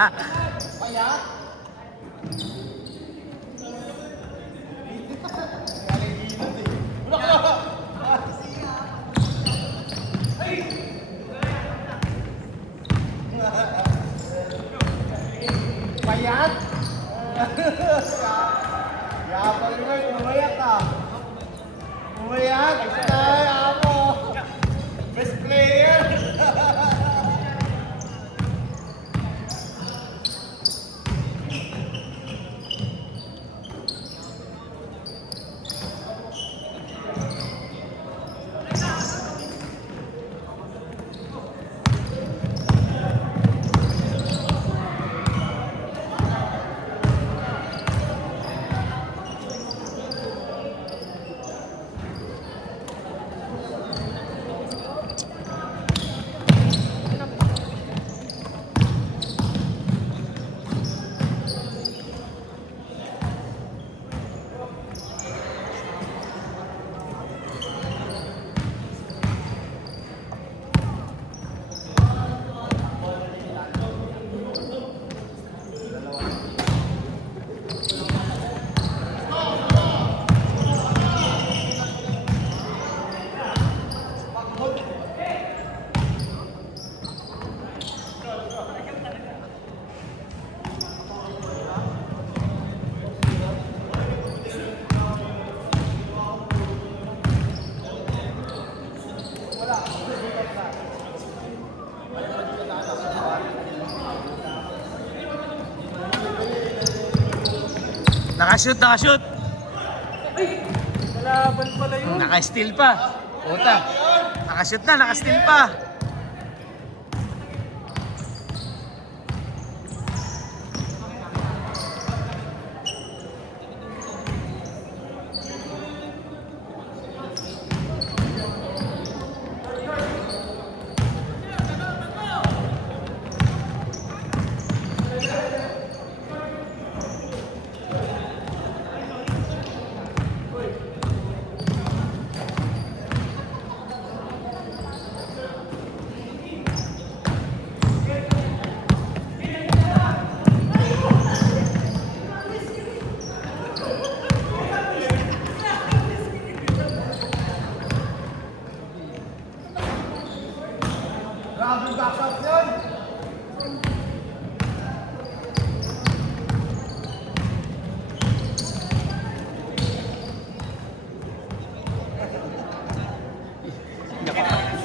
Payat. Yapang mo, umayak ka. Umayak. Ay, ako. Best player. Nakashoot! Kalaban pala yun. Naka-steal pa. Puta. Nakashoot na, naka-steal pa. Grabe backup yun.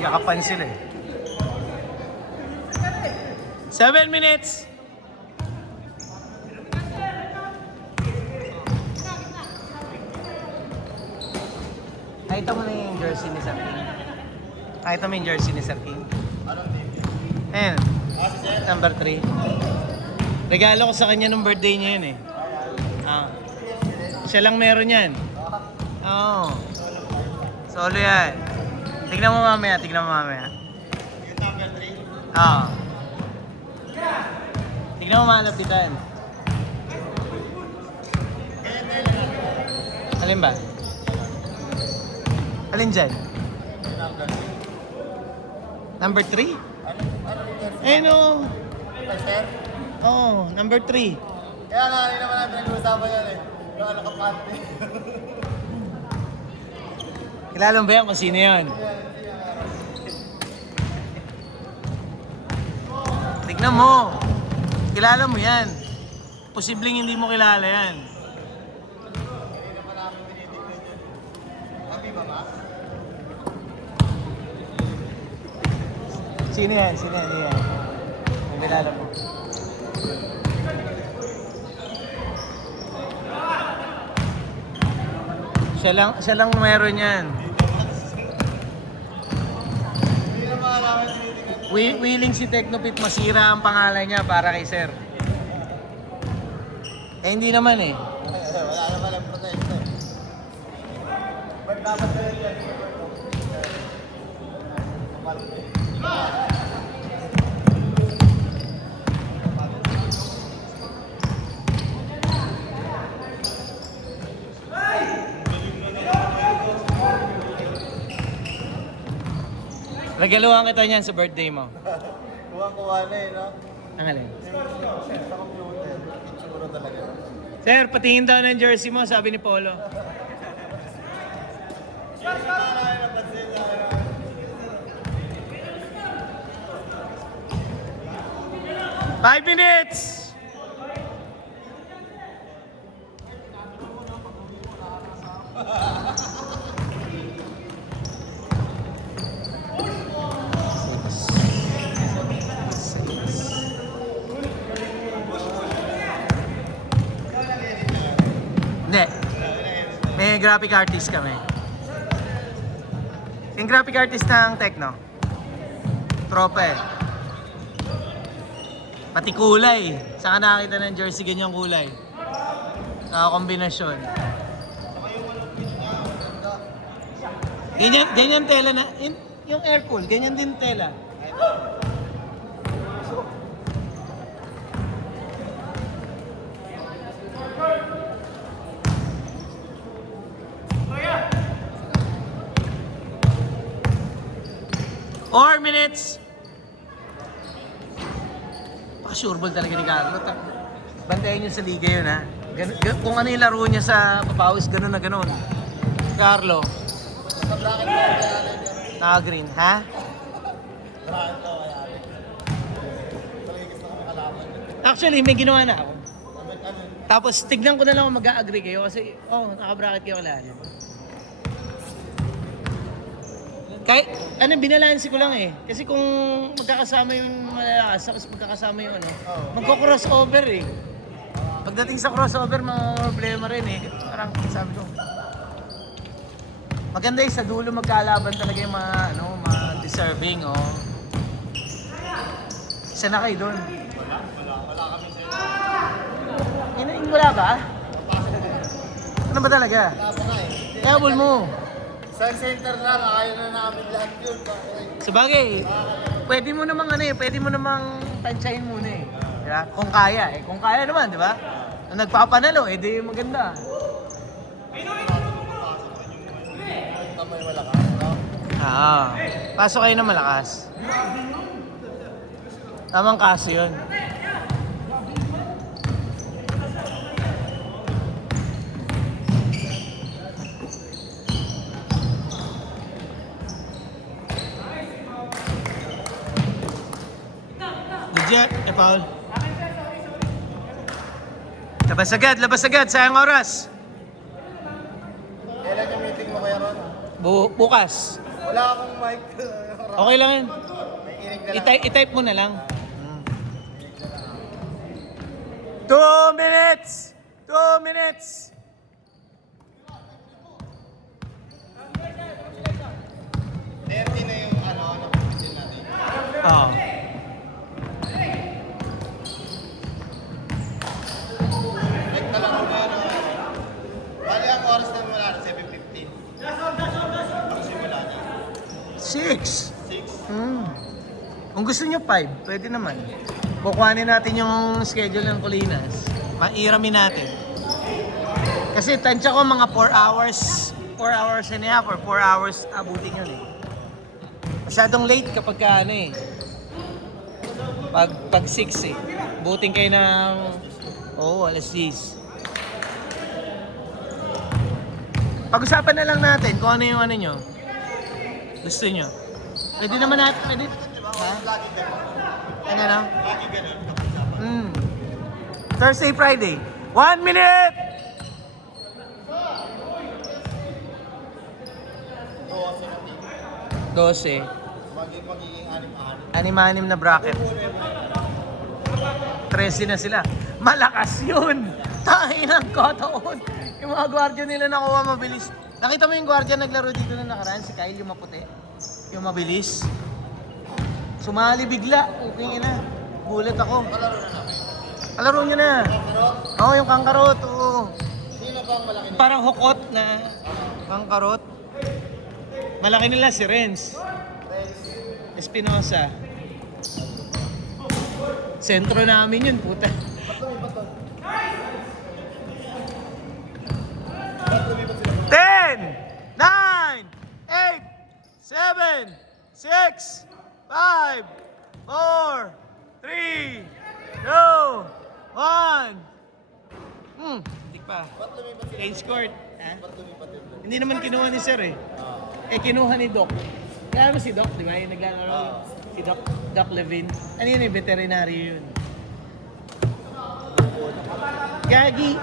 Yakapan sila eh. 7 minutes! Nakita mo na yung jersey ni Sir King? Nakita mo yung jersey ni Sir King? Ayan. Number 3. Regalo ko sa kanya nung birthday niya yun eh. Siya lang meron yan. Oo. Solo yan. Tignan mo mamaya. Yung number 3? Oo. Tignan mo malapitan. Alin ba? Alin dyan? Number 3? Eh no. Sir? Oo, number 3. Kaya nga, hindi naman natin nag-uusapan yan eh. Yung ano ka pati. Kilala mo ba yan kung sino yun? Tignan mo. Kilala mo yan. Posibleng hindi mo kilala yan. Hindi naman namin tinitignan yun. Abi ba ba? Sino yan? Sino yan? Sino yan? Kung kilala mo. Siya lang meron yan. Hindi naman namin tinitignan. Willing si Technopit masira ang pangalan niya para kay Sir. Eh hindi naman eh. Wala naman ang protesta eh. Ba't dapat na yun yan? Regaluhan kita niyan sa birthday mo. Kuha-kuha na eh, no? Ang alin? Sa computer. Itsura talaga. Sir, patingin daw ng jersey mo, sabi ni Polo. Five minutes! Hindi. May graphic artist kami. Yung graphic artist ng Tecno. Tropa eh. Pati kulay. Saan ka nakakita ng jersey ganyang kulay? Kombinasyon. Ganyan tela na. Yung air cool, ganyan din tela. Four minutes! Sure ball talaga ni Carlo. Bantayan niyo sa liga yun ha. Kung ano yung laro niya sa papawis, ganun na ganun. Carlo. Sa bracket ko, kaya rin. Naka-green, ha? Bracket ko, kaya rin. Talaga gusto ko makalaman. Actually, may ginawa na ako. Ano? Tapos tignan ko na lang kung mag-a-agree kayo kasi, naka-bracket kayo kalahin. Kahit, binalansi ko lang eh. Kasi kung magkakasama yung malalakas, tapos magkakasama yung magko-crossover eh. Pagdating sa crossover, mga problema rin eh. Parang sabi ko, maganda eh, sa dulo magkalaban talaga yung mga, mga deserving, Isa na kayo doon. Wala kami sa Wala ba? Ano ba talaga? Wala pa nga eh. Kaya ball mo. Sa center lang, ayaw na namin lahat yun. Sabagay, pwede mo namang tansyahin muna eh. Diba? Kung kaya eh. Kung kaya naman, di ba? Kung nagpapanalo, di maganda. Kamay malakas, no? Pasok kayo na malakas. Tamang kaso yun. Legit, Paul. Labas agad, sayang oras. Kailan yung meeting mo kaya Ron? Bukas. Wala akong mic. Okay lang yun. May inig na lang. I-type mo na lang. 2 minutes! 2 minutes! Na yung napipitin natin. Oo. Like na lang bali ang oras na wala na 7:15. Ang simula na. 6. 6. Kung gusto nyo 5, pwede naman. Kukuhanin natin yung schedule ng Colinas. Mairamin natin. Kasi tansya ko mga 4 hours. 4 hours and a half or 4 hours abutin yun eh. Masyadong late kapag pag 6 eh. Buting kayo ng alas 10. Pag-usapan na lang natin kung ano yung nyo. Gusto nyo. Pwede naman natin, pwede. Ha? Ano na? Lagi ganun. Thursday, Friday. 1 minute! 12. Magiging 6-6. Anim-anim na bracket. 13 na sila. Malakas yun! Tayo ng kataon! Yung mga gwardiya nila nakuha mabilis. Nakita mo yung gwardiya naglaro dito na nakaraan? Si Kyle, yung maputi. Yung mabilis. Sumali bigla. Okay na. Gulat ako. Palaro nyo na. Oo, yung kangkarot. Oo. Sino bang malaki na? Parang hukot na kangkarot. Malaki nila si Renz. Espinosa. Sentro namin yun, puta. 10, 9, 8, 7, 6, 5, 4, 3, 2, 1. Hindi pa. Ba't lumipat sila? Change court. Ha? Ba't lumipat yun? Hindi naman kinuha ni Sir eh. Kinuha ni Doc. Kaya mo si Doc, di ba? Yung naglalaro. Si Doc Levine. Ano yun eh, veterinary yun. Gagi,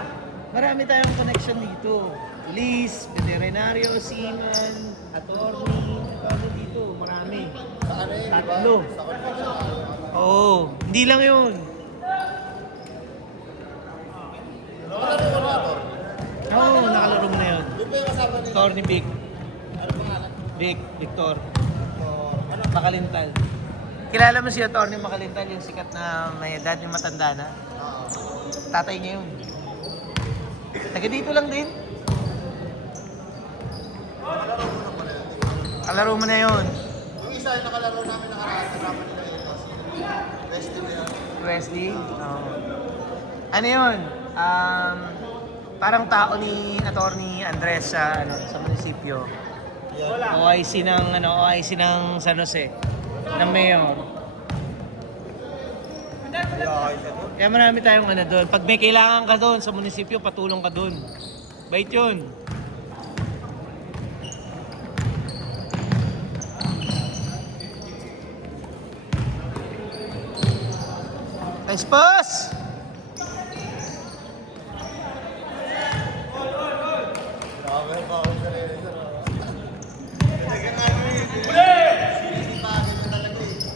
marami tayong connection dito. Police, veterinaryo, seaman, attorney, ano dito, marami. Sa ano yun, di ba? Tatlo. Sa convention. Oo, hindi lang yun. Ano yung orator? Oo, nakalaro mo na yun. Yung ba yung kasama nila? Attorney Vic. Ano pangalan? Victor. Ano? Makalintal. Kilala mo si Attorney Makalintal, yung sikat na may edad, yung matanda na? Tatay niya yun. Taga dito lang din. Kalaro mo na yun. Yung isa yung nakalaro namin nakaraan, kasama nila yun. Wesley na yun. Wesley? Oo. Ano yun? Parang tao ni Attorney Andres sa munisipyo. OIC ng San Jose. Ng mayor. Kaya marami tayong doon. Pag may kailangan ka doon sa munisipyo, patulong ka doon. Bait yun. Nice pass! Grabe pa ako sa rin.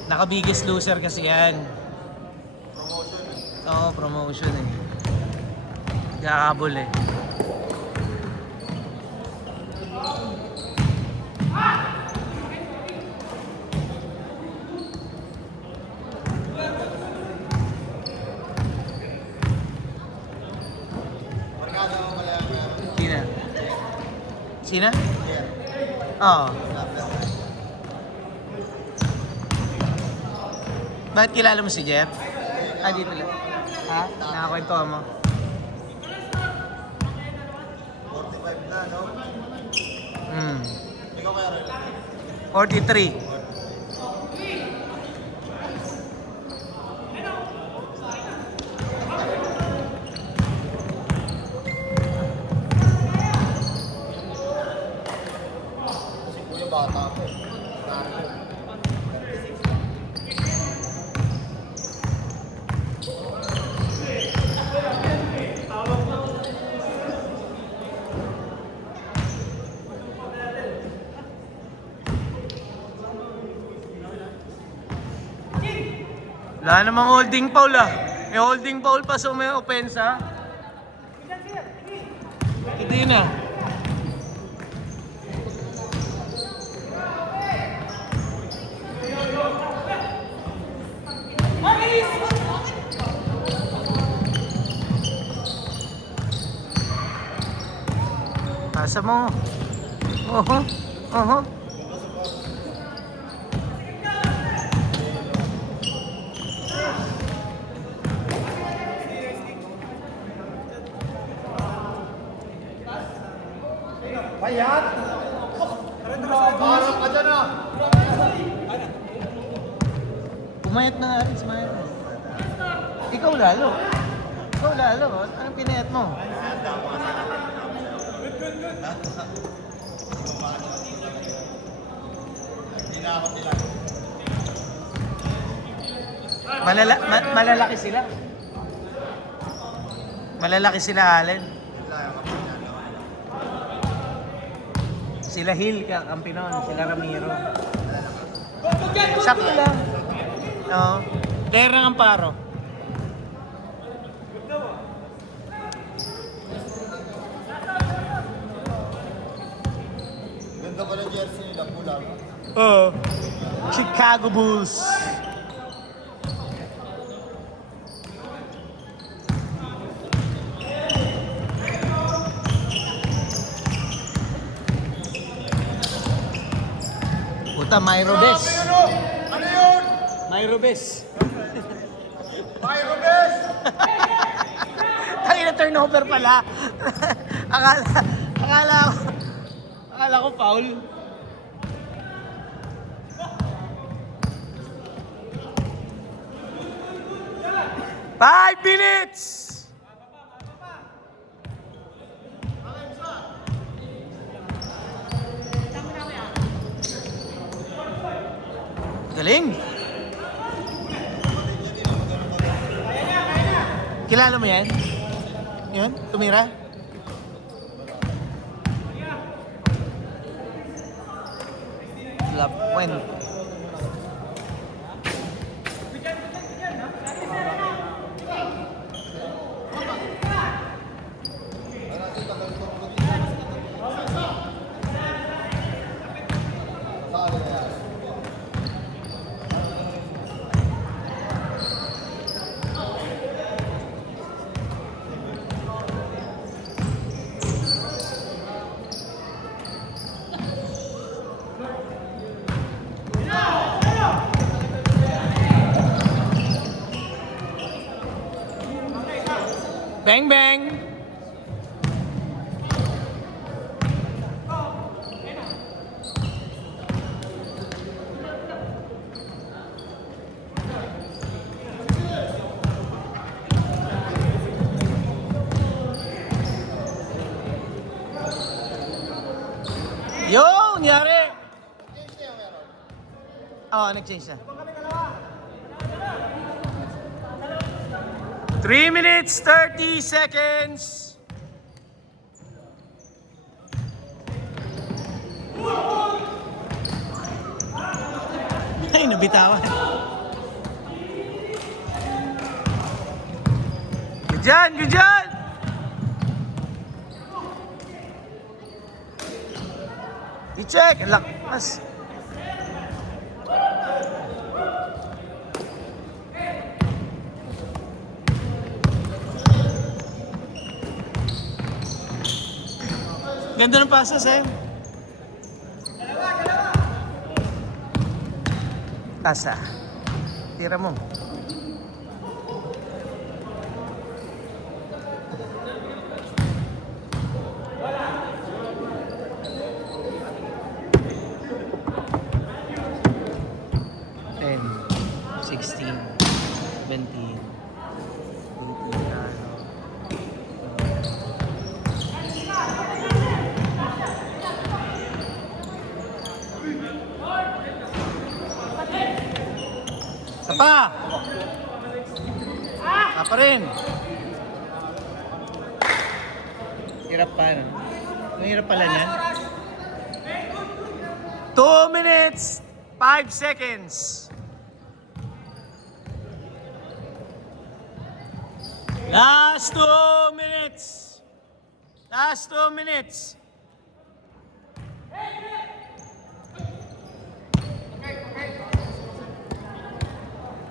Naka-biggest loser kasi yan. Oo, promotion eh. Gakabol eh. Markada mo pala yung Sina? Sina? Oo. Bakit kilala mo si Jeff? Ah, dito lang. Ha? Nakakwento mo? 45 na, no? Ikaw kaya rin? 43. Kasi po yung bata ko. Wala namang holding foul ah. May holding foul pa so may opensa. Hindi na. Pasa mo. Oho. Oho. Bayat! Parang ka dyan ah! Pumayat na nga rin, sumayat. Ikaw lalo. Ikaw lalo. Anong pinayat mo? Hindi na ako nila. Malalaki sila. Malalaki sila, Allen. Sila Hill, Campinon. Sila Ramiro. Sakto lang. Oo. Player ng Amparo. Ganda pa ng jersey nila, pula. Oo. Chicago Bulls. Puta, Myrobes. Ano yun? Myrobes. Myrobes! Ay, na turnover pala. akala ko foul. 5 minutes! Galing! Kilala mo yan? Yun? Tumira? La Puente. Bang bang! Yung nangyari! Oo, nag-change na. 3 minutes, 30 seconds. Ay, nabitawan. Good dyan, good dyan! I-check, lakas. Ganda ng pasa, Sam. Pasa. Tira mo. Ten, 16, 17, 18, Isa pa! Isa pa rin! Hirap pa, no? Mahirap pala niyan. 2 minutes, 5 seconds. Last 2 minutes. Last 2 minutes.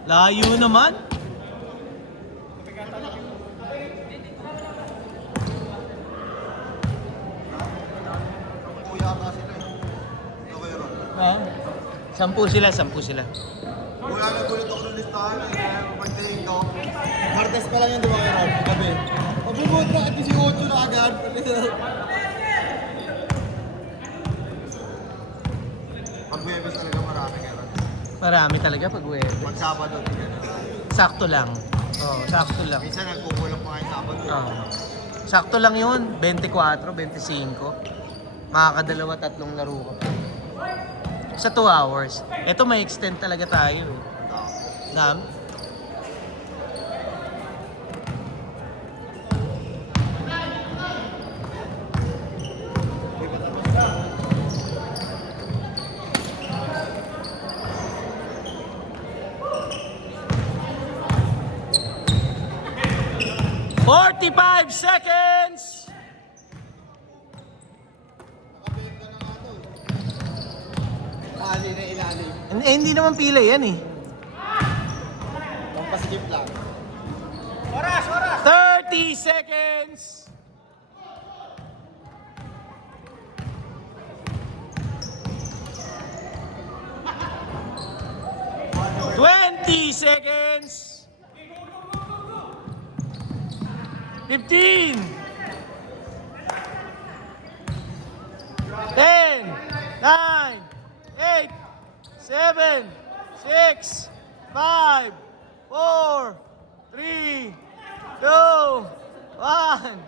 Layo naman. Ah, 10 sila, 10 sila. Wala na gulit ako ng listahan eh. Pag-take ko. Martes pa lang yung dumakay Rob. Gabi. Mabubuot na at 18 na agad. Pag Huwebes talaga marami kaya. Marami talaga pag Huwebes. Pag Sabado. Sakto lang. Oh, sakto lang. Minsan nagkukulang pa kayo Sabado. Oh. Sakto lang yun. 24, 25. Makakadalawa, 3 laro ka. Sa 2 hours. Ito may extend talaga tayo. Nam? "45 seconds!" Ali na ilalim. Hindi naman pila yan eh. Pampasigip lang. 30 seconds! "20 seconds! 15! 10! 9! 8! 7! 6! 5! 4! 3, 2, 1.